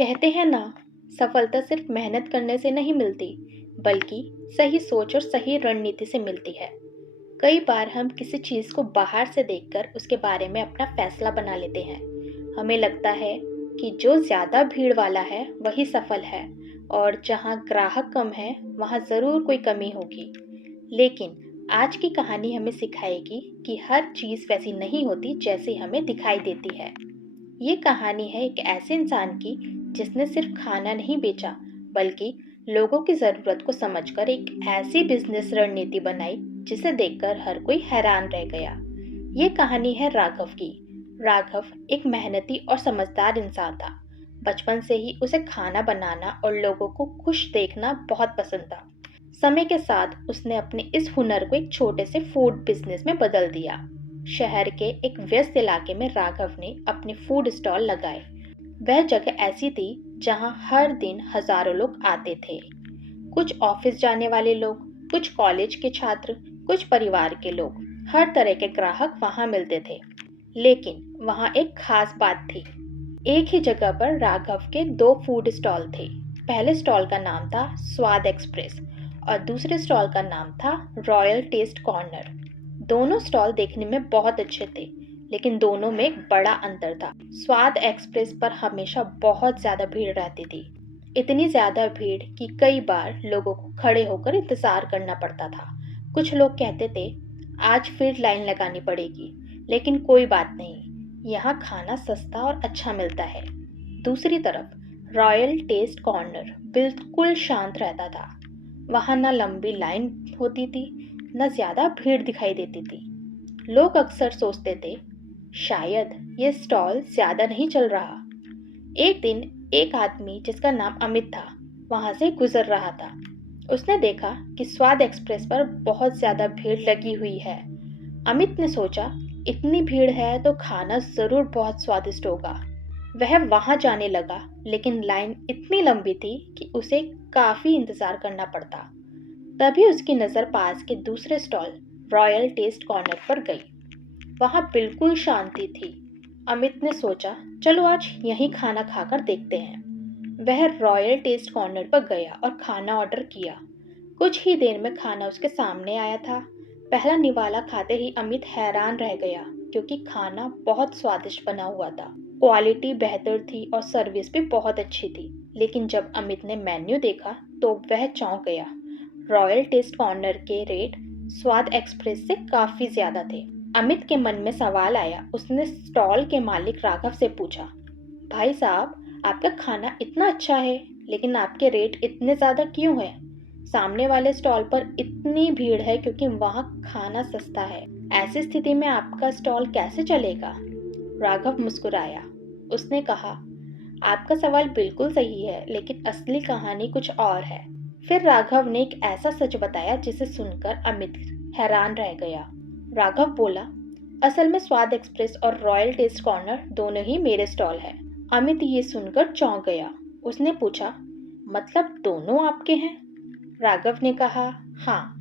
कहते हैं ना, सफलता सिर्फ मेहनत करने से नहीं मिलती, बल्कि सही सोच और सही रणनीति से मिलती है। कई बार हम किसी चीज़ को बाहर से देखकर उसके बारे में अपना फैसला बना लेते हैं। हमें लगता है कि जो ज़्यादा भीड़ वाला है वही सफल है, और जहाँ ग्राहक कम है वहाँ ज़रूर कोई कमी होगी। लेकिन आज की कहानी हमें सिखाएगी कि हर चीज़ वैसी नहीं होती जैसी हमें दिखाई देती है। ये कहानी है एक ऐसे इंसान की जिसने सिर्फ खाना नहीं बेचा, बल्कि लोगों की ज़रूरत को समझकर एक ऐसी बिजनेस रणनीति बनाई जिसे देखकर हर कोई हैरान रह गया। ये कहानी है राघव की। राघव एक मेहनती और समझदार इंसान था। बचपन से ही उसे खाना बनाना और लोगों को खुश देखना बहुत पसंद था। समय के साथ उसने अपने इस हुनर को एक छोटे से फूड बिजनेस में बदल दिया। शहर के एक व्यस्त इलाके में राघव ने अपने फूड स्टॉल लगाए। वह जगह ऐसी थी जहां हर दिन हजारों लोग आते थे। कुछ ऑफिस जाने वाले लोग, कुछ कॉलेज के छात्र, कुछ परिवार के लोग। हर तरह के ग्राहक वहां मिलते थे। लेकिन वहां एक खास बात थी। एक ही जगह पर राघव के दो फूड स्टॉल थे। पहले स्टॉल का नाम था स्वाद एक्सप्रेस और दूसरे स्टॉल का नाम था रॉयल टेस्ट कॉर्नर। दोनों स्टॉल देखने में बहुत अच्छे थे, लेकिन दोनों में एक बड़ा अंतर था। स्वाद एक्सप्रेस पर हमेशा बहुत ज्यादा भीड़ रहती थी। इतनी ज्यादा भीड़ कि कई बार लोगों को खड़े होकर इंतजार करना पड़ता था। कुछ लोग कहते थे, आज फिर लाइन लगानी पड़ेगी, लेकिन कोई बात नहीं, यहाँ खाना सस्ता और अच्छा मिलता है। दूसरी तरफ रॉयल टेस्ट कॉर्नर बिल्कुल शांत रहता था। वहां न लंबी लाइन होती थी, न ज्यादा भीड़ दिखाई देती थी। लोग अक्सर सोचते थे, शायद ये स्टॉल ज्यादा नहीं चल रहा। एक दिन एक आदमी जिसका नाम अमित था वहां से गुजर रहा था। उसने देखा कि स्वाद एक्सप्रेस पर बहुत ज्यादा भीड़ लगी हुई है। अमित ने सोचा, इतनी भीड़ है तो खाना जरूर बहुत स्वादिष्ट होगा। वह वहां जाने लगा, लेकिन लाइन इतनी लंबी थी कि उसे काफी इंतजार करना पड़ता। तभी उसकी नजर पास के दूसरे स्टॉल रॉयल टेस्ट कॉर्नर पर गई। वहां बिल्कुल शांति थी। अमित ने सोचा, चलो आज यहीं खाना खाकर देखते हैं। वह रॉयल टेस्ट कॉर्नर पर गया और खाना ऑर्डर किया। कुछ ही देर में खाना उसके सामने आया था। पहला निवाला खाते ही अमित हैरान रह गया, क्योंकि खाना बहुत स्वादिष्ट बना हुआ था। क्वालिटी बेहतर थी और सर्विस भी बहुत अच्छी थी। लेकिन जब अमित ने मेन्यू देखा तो वह चौंक गया। रॉयल टेस्ट कॉर्नर के रेट स्वाद एक्सप्रेस से काफी ज्यादा थे। अमित के मन में सवाल आया। उसने स्टॉल के मालिक राघव से पूछा, भाई साहब, आपका खाना इतना अच्छा है, लेकिन आपके रेट इतने ज्यादा क्यों है? सामने वाले स्टॉल पर इतनी भीड़ है क्योंकि वहाँ खाना सस्ता है। ऐसी स्थिति में आपका स्टॉल कैसे चलेगा? राघव मुस्कुराया। उसने कहा, आपका सवाल बिल्कुल सही है, लेकिन असली कहानी कुछ और है। फिर राघव ने एक ऐसा सच बताया जिसे सुनकर अमित हैरान रह गया। राघव बोला, असल में स्वाद एक्सप्रेस और रॉयल टेस्ट कॉर्नर दोनों ही मेरे स्टॉल है। अमित ये सुनकर चौंक गया। उसने पूछा, मतलब दोनों आपके हैं? राघव ने कहा, हाँ,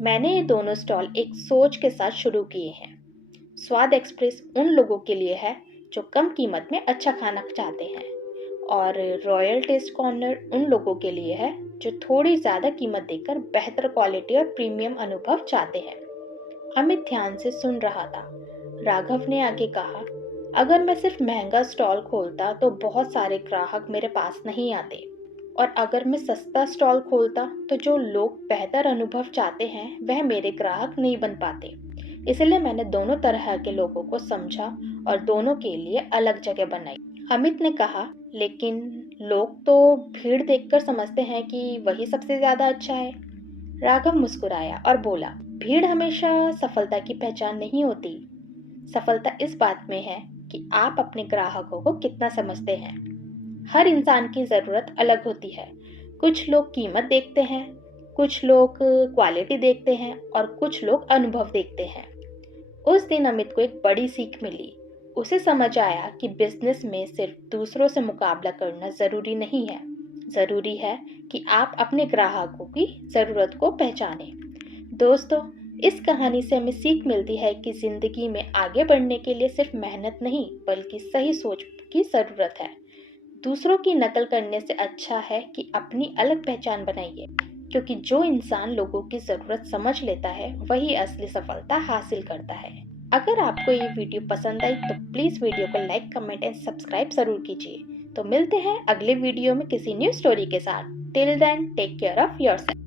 मैंने ये दोनों स्टॉल एक सोच के साथ शुरू किए हैं। स्वाद एक्सप्रेस उन लोगों के लिए है जो कम कीमत में अच्छा खाना चाहते हैं, और रॉयल टेस्ट कॉर्नर उन लोगों के लिए है जो थोड़ी ज़्यादा कीमत देकर बेहतर क्वालिटी और प्रीमियम अनुभव चाहते हैं। अमित ध्यान से सुन रहा था। राघव ने आगे कहा, अगर मैं सिर्फ महंगा स्टॉल खोलता तो बहुत सारे ग्राहक मेरे पास नहीं आते, और अगर मैं सस्ता स्टॉल खोलता तो जो लोग बेहतर अनुभव चाहते हैं वह मेरे ग्राहक नहीं बन पाते। इसलिए मैंने दोनों तरह के लोगों को समझा और दोनों के लिए अलग जगह बनाई। अमित ने कहा, लेकिन लोग तो भीड़ देखकर समझते हैं कि वही सबसे ज्यादा अच्छा है। राघव मुस्कुराया और बोला, भीड़ हमेशा सफलता की पहचान नहीं होती। सफलता इस बात में है कि आप अपने ग्राहकों को कितना समझते हैं। हर इंसान की जरूरत अलग होती है। कुछ लोग कीमत देखते हैं, कुछ लोग क्वालिटी देखते हैं, और कुछ लोग अनुभव देखते हैं। उस दिन अमित को एक बड़ी सीख मिली। उसे समझ आया कि बिजनेस में सिर्फ दूसरों से मुकाबला करना जरूरी नहीं है। जरूरी है कि आप अपने ग्राहकों की जरूरत को पहचानें। दोस्तों, इस कहानी से हमें सीख मिलती है कि जिंदगी में आगे बढ़ने के लिए सिर्फ मेहनत नहीं, बल्कि सही सोच की जरूरत है। दूसरों की नकल करने से अच्छा है कि अपनी अलग पहचान बनाइए, क्योंकि जो इंसान लोगों की ज़रूरत समझ लेता है वही असली सफलता हासिल करता है। अगर आपको ये वीडियो पसंद आई तो प्लीज़ वीडियो को लाइक, कमेंट एंड सब्सक्राइब ज़रूर कीजिए। तो मिलते हैं अगले वीडियो में किसी न्यू स्टोरी के साथ। Till then take care of yourself.